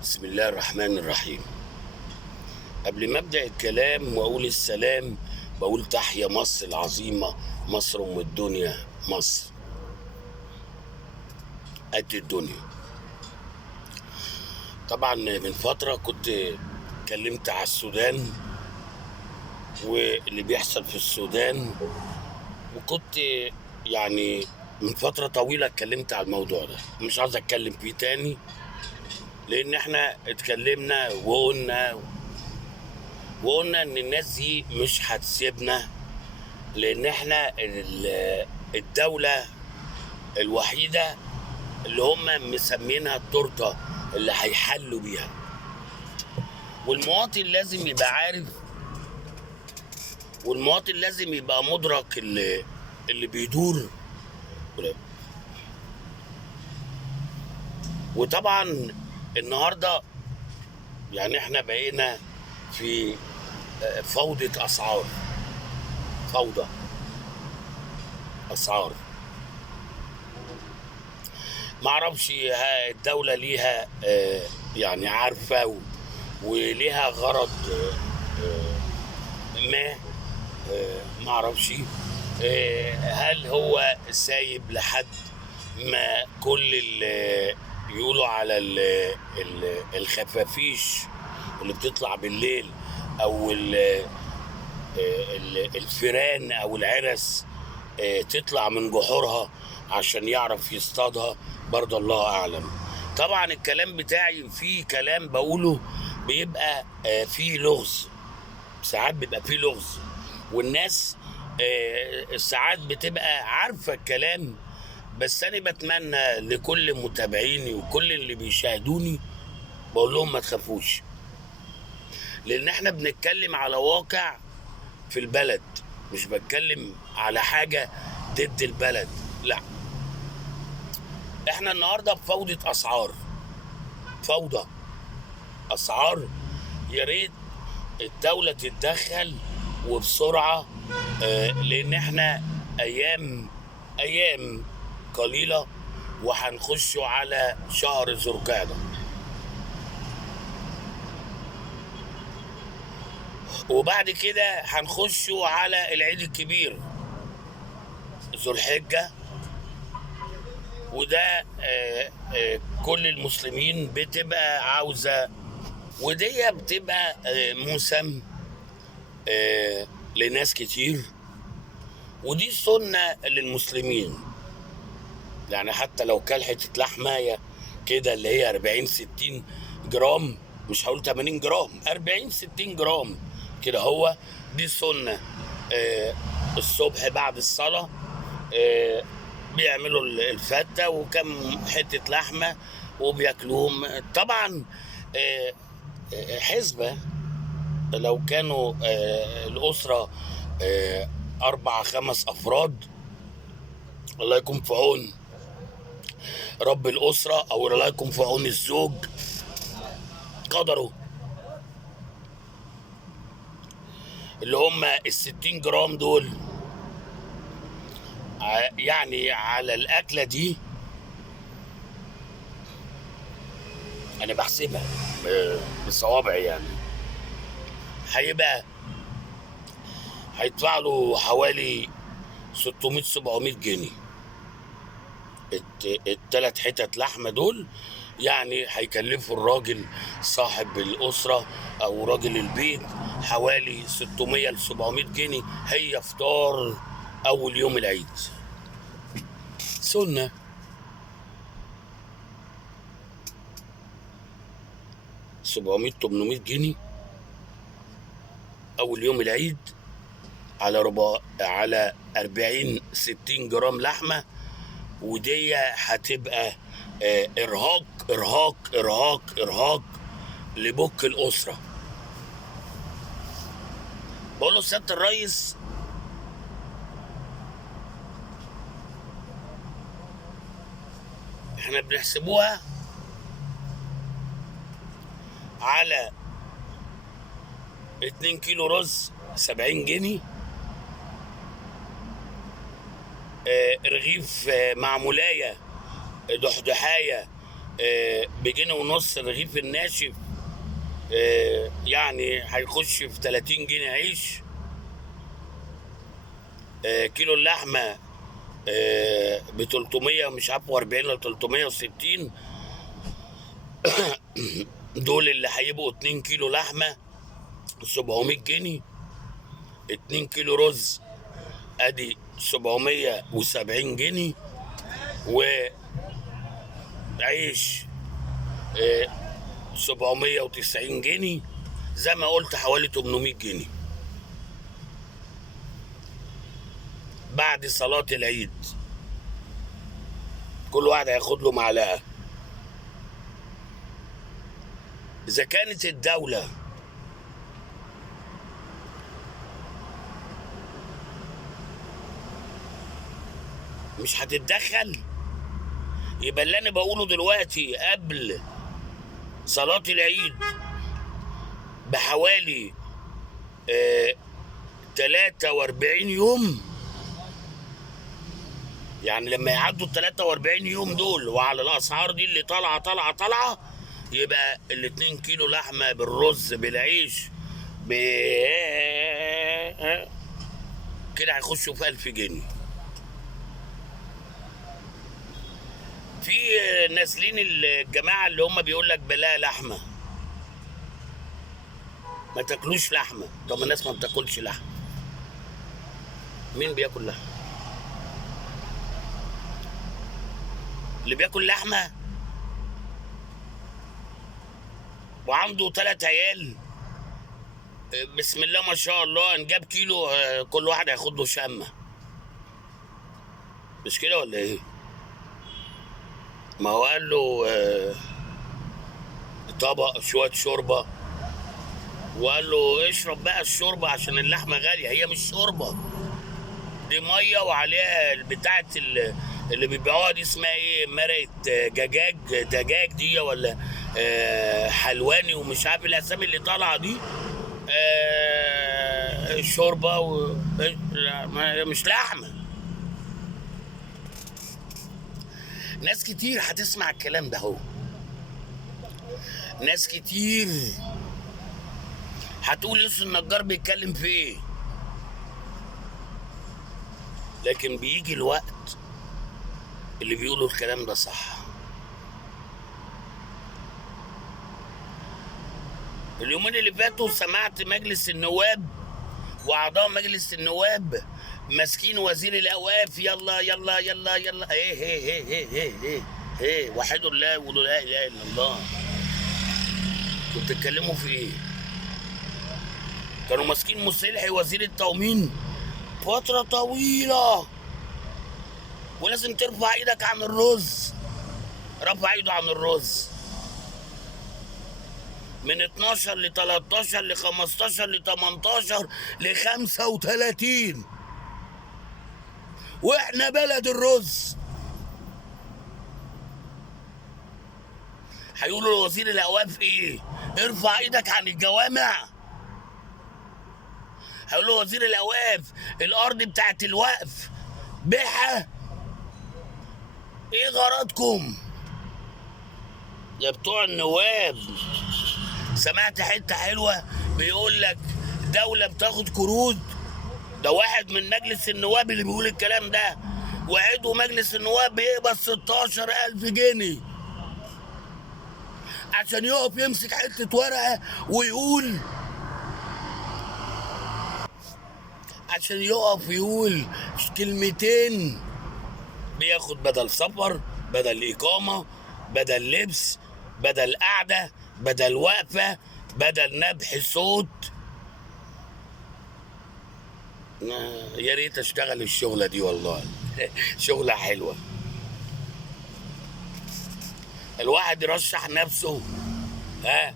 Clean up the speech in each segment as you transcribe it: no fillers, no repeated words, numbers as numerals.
بسم الله الرحمن الرحيم. قبل ما ابدا الكلام واقول السلام بقول تحيا مصر العظيمه، مصر ام الدنيا، مصر قد الدنيا. طبعا من فتره كنت اتكلمت على السودان واللي بيحصل في السودان، وكنت يعني من فتره طويله اتكلمت على الموضوع ده، مش عاوز اتكلم فيه تاني لان احنا اتكلمنا وقلنا ان الناس دي مش هتسيبنا، لان احنا الدولة الوحيدة اللي هم مسمينها التورتة اللي هيحلوا بيها. والمواطن لازم يبقى عارف، والمواطن لازم يبقى مدرك اللي بيدور. وطبعا النهارده يعني احنا بقينا في فوضى اسعار، فوضى اسعار. معرفش الدولة ليها يعني عارفة وليها غرض ما، معرفش هل هو سايب لحد ما كل اللي يقولوا على الخفافيش اللي بتطلع بالليل او الفيران او العرس تطلع من جحورها عشان يعرف يصطادها؟ برضه الله اعلم. طبعا الكلام بتاعي فيه كلام بقوله بيبقى فيه لغز، ساعات بيبقى فيه لغز، والناس ساعات بتبقى عارفة الكلام. بس انا بتمنى لكل متابعيني وكل اللي بيشاهدوني بقول لهم ما تخافوش، لان احنا بنتكلم على واقع في البلد، مش بتكلم على حاجة ضد البلد، لا. احنا النهاردة في فوضى اسعار، فوضى اسعار. يا ريت الدولة تتدخل وبسرعة، لان احنا ايام قليلة وهنخشوا على شهر ذو القعدة، وبعد كده هنخشوا على العيد الكبير ذو الحجة. وده كل المسلمين بتبقى عاوزة، ودي بتبقى موسم لناس كتير، ودي سنة للمسلمين. يعني حتى لو كل حتة لحماية كده اللي هي 40-60 جرام، مش هقول 80 جرام، 40-60 جرام كده، هو دي سنة. الصبح بعد الصلاة بيعملوا الفتة وكم حتة لحمة وبياكلوهم. طبعا حسبة لو كانوا الأسرة 4-5 أفراد، الله يكون في عون رب الأسرة، أو الله يكون في عون الزوج، قدروا اللي هم ال60 جرام دول يعني على الأكلة دي. أنا بحسبها بصوابعي، يعني هيدفع له حوالي 600-700 جنيه التلات حتت لحمة دول. يعني هيكلفوا الراجل صاحب الأسرة أو راجل البيت حوالي 600-700 جنيه، هي فطار أول يوم العيد، سنة. 700-800 جنيه أول يوم العيد على 40-60 جرام لحمة، ودي هتبقى إرهاق إرهاق إرهاق إرهاق لبك الأسرة. بقول له سيادة الريس، احنا بنحسبوها على 2 كيلو رز 70 جنيه، رغيف معمولاية دحدحاية بجنيه ونص الرغيف الناشف، يعني هيخش في 30 جنيه عيش. كيلو اللحمه ب 300 مش عارف 40 ولا 360. دول اللي هيبقوا 2 كيلو لحمه 700 جنيه. 2 كيلو رز ادي 770 جنيه. وعيش 790 جنيه. زي ما قلت حوالي 800 جنيه بعد صلاة العيد. كل واحد هياخد له معلقة. إذا كانت الدولة مش هتتدخل، يبقى اللي أنا بقوله دلوقتي قبل صلاة العيد بحوالي 43 يوم، يعني لما يعدوا ال 43 يوم دول وعلى الاسعار دي اللي طالعه، يبقى ال 2 كيلو لحمه بالرز بالعيش كده هيخشوا في 1000 جنيه. في نازلين الجماعه اللي هم بيقول لك بلا لحمه، ما تاكلوش لحمه. طب الناس ما بتاكلش لحمه، مين بياكل لحمه؟ اللي بياكل لحمه وعنده 3 عيال، بسم الله ما شاء الله، ان جاب كيلو كل واحد هياخد له شمه. مش كده ولا ايه؟ ما هو قال له طبق شويه شوربه، وقال له اشرب بقى الشوربه عشان اللحمه غاليه. هي مش شوربه، دي ميه وعليها بتاعه اللي بيبيعوها دي، اسمها ايه؟ مرقه دجاج دي، ولا حلواني، ومش عارف الاسامي اللي طالعه دي. شوربه مش لحمه. ناس كتير هتسمع الكلام ده اهو، ناس كتير هتقول يوسف النجار بيتكلم في ايه، لكن بيجي الوقت اللي بيقولوا الكلام ده صح. اليومين اللي فاتوا سمعت مجلس النواب واعضاء مجلس النواب ماسكين وزير الاوقاف، يلا يلا يلا يلا، ايه وحدوا الله وقولوا لا اله الا الله. انتوا بتتكلموا في ايه؟ كانوا ماسكين مصلحي وزير التومين فتره طويله، ولازم ترفع ايدك عن الرز. رفع ايده عن الرز من 12 ل 13 ل 15 ل 18 ل 35، واحنا بلد الرز. هيقولوا لوزير الاوقاف ايه؟ ارفع ايدك عن الجوامع. هيقولوا لوزير الاوقاف الارض بتاعت الوقف بيعها. ايه غرضكم يا بتوع النواب؟ سمعت حته حلوه بيقول لك دوله بتاخد قروض. ده واحد من مجلس النواب اللي بيقول الكلام ده، وعضو مجلس النواب بيقبض 16,000 جنيه عشان يقف يمسك حته ورقه ويقول، عشان يقف يقول كلمتين، بياخد بدل سفر، بدل اقامه، بدل لبس، بدل قعده، بدل وقفه، بدل نبح صوت. يا ريت اشتغل الشغله دي والله. شغله حلوه. الواحد يرشح نفسه. ها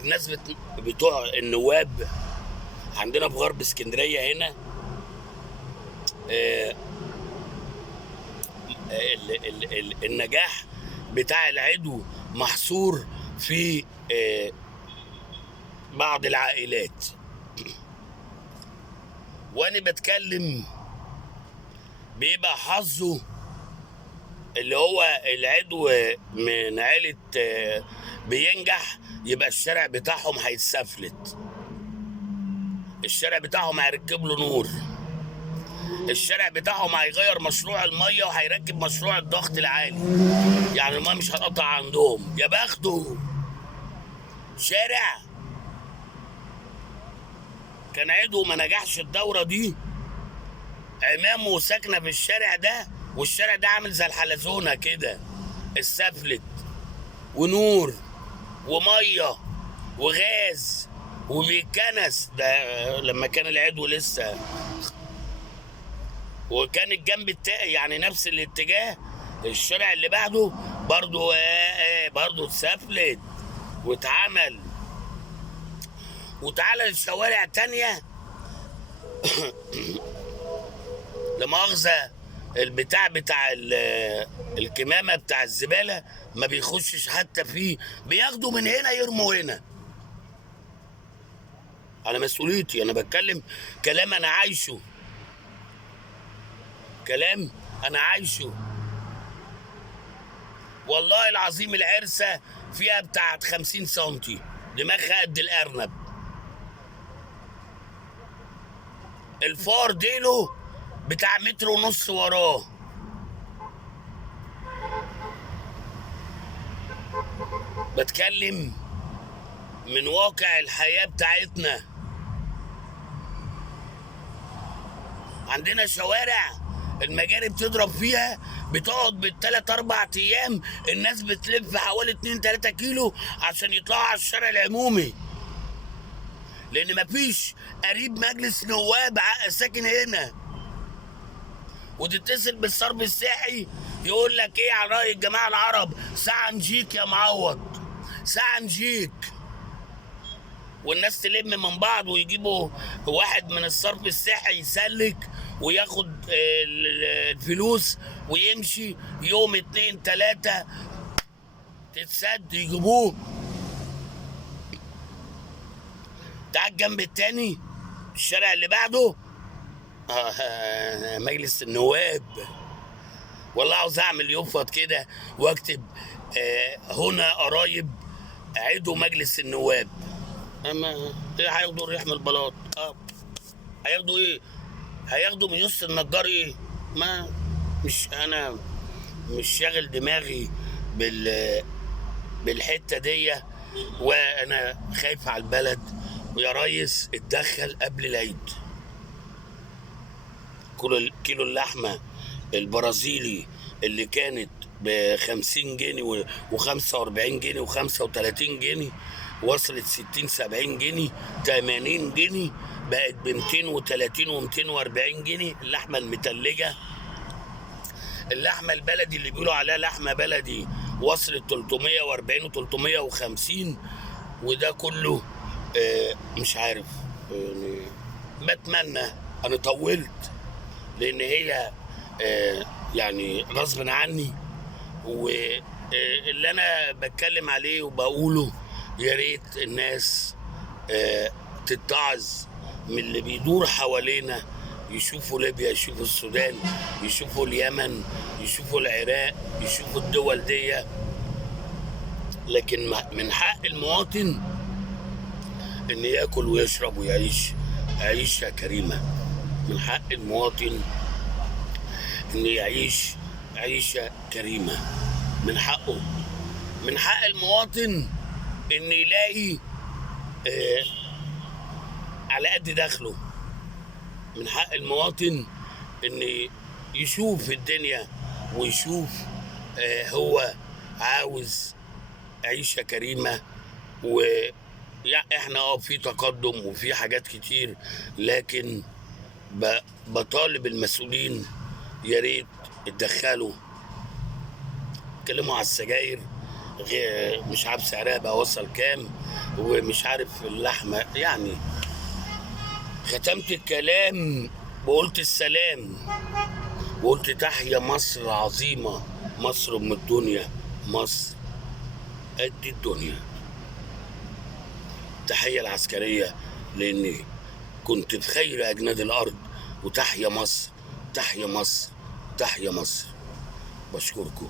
الناس بتوع النواب عندنا في غرب اسكندريه هنا، النجاح بتاع العدو محصور في بعض العائلات. وانا بتكلم بيبقى حظه اللي هو العدو من عيلة بينجح، يبقى الشارع بتاعهم هيتسفلت، الشارع بتاعهم هيركب له نور، الشارع بتاعهم هيغير مشروع المية وهيركب مشروع الضغط العالي، يعني المية مش هتقطع عندهم. يا بخته شارع كان عضو ما نجحش الدورة دي، عمامه ساكنة في الشارع ده، والشارع ده عامل زي الحلزونة كده، السفلت ونور ومية وغاز وبيتكنس ده لما كان العضو لسه، وكان الجنب التاني يعني نفس الاتجاه الشارع اللي بعده برضه اتسفلت واتعمل. وتعالى للشوارع تانية لمؤاخذة بتاع الكمامة بتاع الزبالة ما بيخشش حتى فيه، بياخدوا من هنا يرموا هنا. على مسؤوليتي، انا بتكلم كلام انا عايشه، كلام انا عايشه. والله العظيم العرسة فيها بتاعت 50 سنتي، دماغها قد الارنب، الفار ديله بتاع متر ونص وراه. بتكلم من واقع الحياة بتاعتنا. عندنا شوارع المجاري بتضرب فيها بتقعد بالتلات اربع ايام، الناس بتلف حوالي 2-3 كيلو عشان يطلعوا على الشارع العمومي، لان مفيش قريب مجلس نواب ساكن هنا. وتتصل بالصرف الصحي يقول لك ايه على راي الجماعه العرب، ساعه نجيك يا معوض، ساعه نجيك. والناس تلم من بعض ويجيبوا واحد من الصرف الصحي يسلك وياخد الفلوس ويمشي يوم 2-3 تتسد يجيبوه. تعال الجنب التاني الشارع اللي بعده مجلس النواب. والله عاوز اعمل يفط كده واكتب هنا قرايب عضو مجلس النواب. اما ايه هياخدوا الريح من البلاط؟ هياخدوا ايه؟ هياخدوا من يوسف النجار ايه؟ ما مش انا مش شاغل دماغي بالحته دي، وانا خايف على البلد. ويا ريس اتدخل قبل العيد. كيلو اللحمه البرازيلي اللي كانت ب50 جنيه و45 جنيه و35 جنيه وصلت 60-70 جنيه 80 جنيه، بقت ب 230 و240 جنيه. اللحمه المتلجه، اللحمه البلدي اللي بيقولوا عليها لحمه بلدي وصلت 340 و350. وده كله مش عارف يعني. بتمنى، انا طولت لان هي يعني غصب عني، واللي انا بتكلم عليه وبقوله يا ريت الناس تتعظ من اللي بيدور حوالينا، يشوفوا ليبيا، يشوفوا السودان، يشوفوا اليمن، يشوفوا العراق، يشوفوا الدول دي. لكن من حق المواطن ان ياكل ويشرب ويعيش عيشه كريمه. من حق المواطن ان يعيش عيشه كريمه، من حقه. من حق المواطن ان يلاقي على قد دخله. من حق المواطن ان يشوف الدنيا ويشوف هو عاوز عيشه كريمه. احنا في تقدم وفي حاجات كتير، لكن بطالب المسؤولين يا ريت اتدخلوا. اتكلموا على السجاير، مش عارف سعرها بقى وصل كام، ومش عارف اللحمه يعني. ختمت الكلام وقلت السلام، وقلت تحيا مصر العظيمه، مصر ام الدنيا، مصر قد الدنيا. التحيه العسكريه لاني كنت بخير اجناد الارض. وتحيا مصر، تحيا مصر، تحيا مصر. بشكركم.